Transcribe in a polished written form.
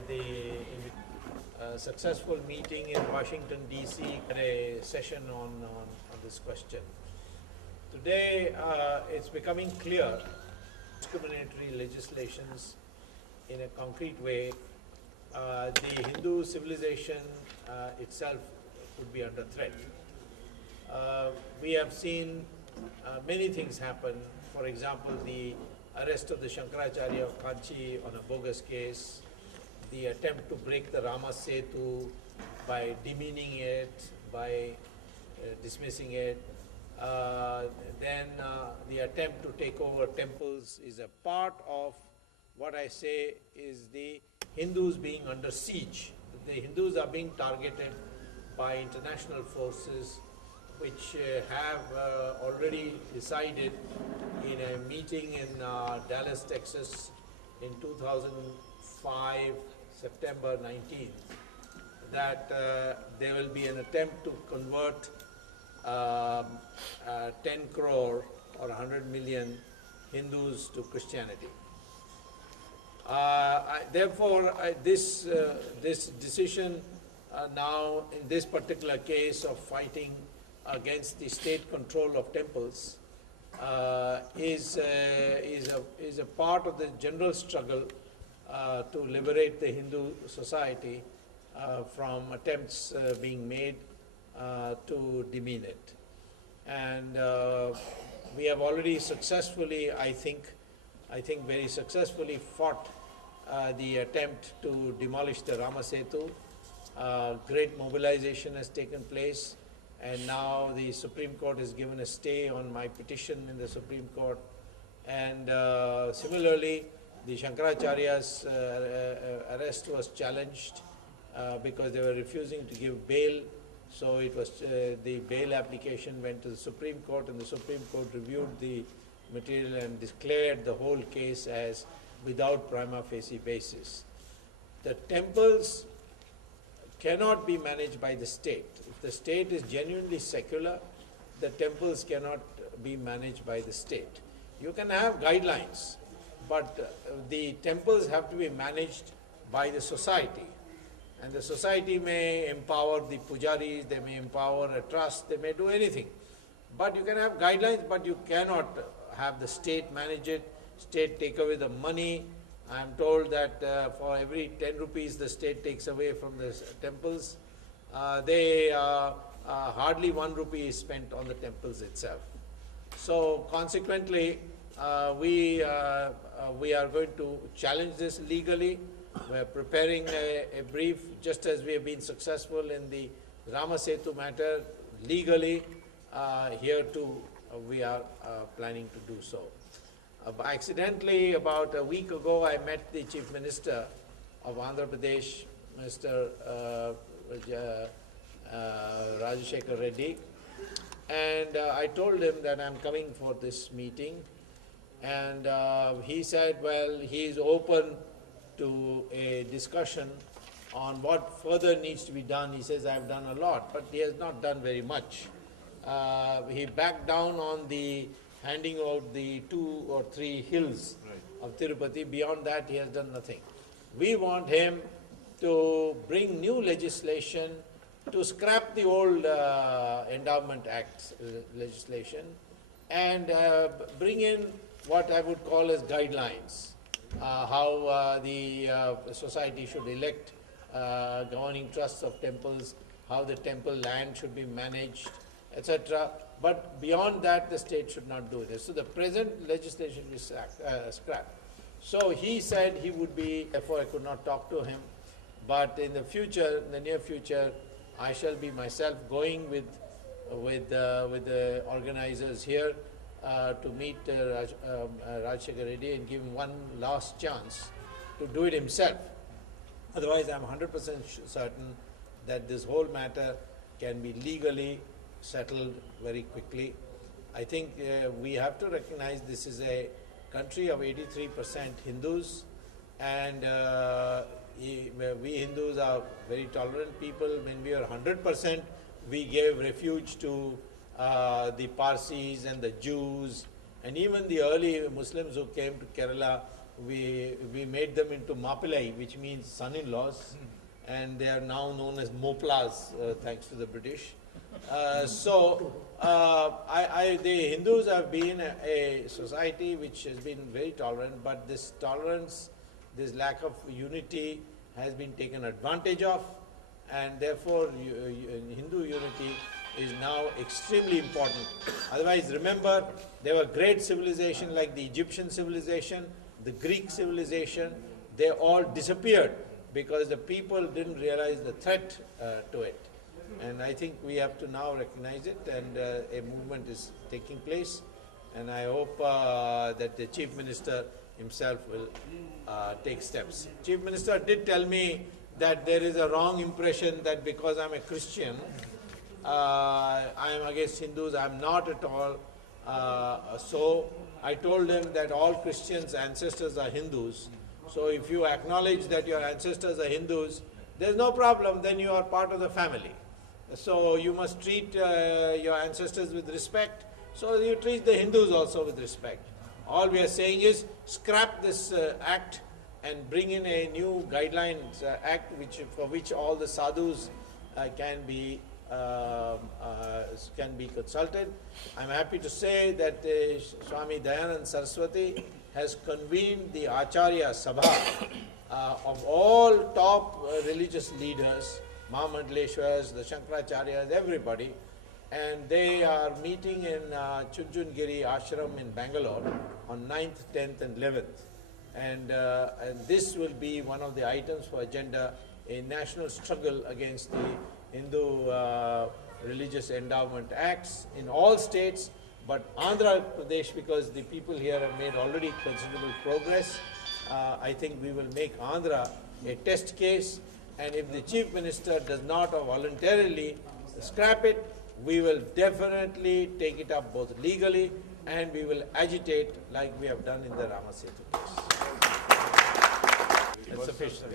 at the successful meeting in Washington, D.C., a session on this question. Today, it's becoming clear discriminatory legislations in a concrete way. The Hindu civilization itself could be under threat. We have seen many things happen. For example, the arrest of the Shankaracharya of Kanchi on a bogus case, the attempt to break the Rama Setu by demeaning it, by dismissing it, then the attempt to take over temples is a part of what I say is the Hindus being under siege. The Hindus are being targeted by international forces which have already decided in a meeting in Dallas, Texas in 2005, September 19th, that there will be an attempt to convert 10 crore or 100 million Hindus to Christianity. Therefore, this decision now in this particular case of fighting against the state control of temples is a part of the general struggle to liberate the Hindu society from attempts being made to demean it. And we have already successfully, I think very successfully fought the attempt to demolish the Rama Setu. Great mobilization has taken place, and now the Supreme Court has given a stay on my petition in the Supreme Court. And similarly, the Shankaracharya's arrest was challenged because they were refusing to give bail. So it was the bail application went to the Supreme Court, and the Supreme Court reviewed the material and declared the whole case as without prima facie basis. The temples cannot be managed by the state. If the state is genuinely secular, the temples cannot be managed by the state. You can have guidelines, but the temples have to be managed by the society. And the society may empower the pujaris, they may empower a trust, they may do anything. But you can have guidelines, but you cannot have the state manage it, state take away the money. I am told that for every 10 rupees the state takes away from the temples, hardly 1 rupee is spent on the temples itself. So consequently, we are going to challenge this legally. We are preparing a brief, just as we have been successful in the Rama Setu matter legally. Here too, we are planning to do so. Accidentally, about a week ago, I met the Chief Minister of Andhra Pradesh, Mr. Rajashekar Reddy, and I told him that I'm coming for this meeting, and he said, well, he is open to a discussion on what further needs to be done. He says, I've done a lot, but he has not done very much. He backed down on the handing out the 2 or 3 hills of Tirupati. Beyond that, he has done nothing. We want him to bring new legislation to scrap the old Endowment Act legislation and bring in what I would call as guidelines, how the society should elect governing trusts of temples, how the temple land should be managed, etc. But beyond that, the state should not do this. So the present legislation is scrapped. So he said he would be, therefore I could not talk to him. But in the future, in the near future, I shall be myself going with the organizers here to meet Rajashekar Reddy and give him one last chance to do it himself. Otherwise, I'm 100% certain that this whole matter can be legally settled very quickly. I think we have to recognize this is a country of 83% Hindus, and we Hindus are very tolerant people. When we were 100%, we gave refuge to the Parsis and the Jews, and even the early Muslims who came to Kerala we made them into Mapilai, which means son-in-laws, and they are now known as Moplas, thanks to the British. The Hindus have been a society which has been very tolerant, but this tolerance, this lack of unity has been taken advantage of, and therefore Hindu unity is now extremely important. Otherwise, remember, there were great civilizations like the Egyptian civilization, the Greek civilization, they all disappeared because the people didn't realize the threat to it. And I think we have to now recognize it, and a movement is taking place. And I hope that the Chief Minister himself will take steps. Chief Minister did tell me that there is a wrong impression that because I'm a Christian, I am against Hindus. I'm not at all. So I told him that all Christians' ancestors are Hindus. So if you acknowledge that your ancestors are Hindus, there's no problem, then you are part of the family. So you must treat your ancestors with respect, so you treat the Hindus also with respect. All we are saying is scrap this act and bring in a new guidelines act for which all the sadhus can be consulted. I'm happy to say that Swamy Dayanand Saraswati has convened the Acharya Sabha of all top religious leaders, Mahamandaleshwars, the Shankaracharyas, everybody, and they are meeting in Chunchungiri Ashram in Bangalore on 9th, 10th and 11th. And this will be one of the items for agenda, a national struggle against the Hindu Religious Endowment Acts in all states, but Andhra Pradesh, because the people here have made already considerable progress, I think we will make Andhra a test case, and if the Chief Minister does not or voluntarily scrap it, we will definitely take it up both legally and we will agitate like we have done in the Ramasetu case. That's sufficient.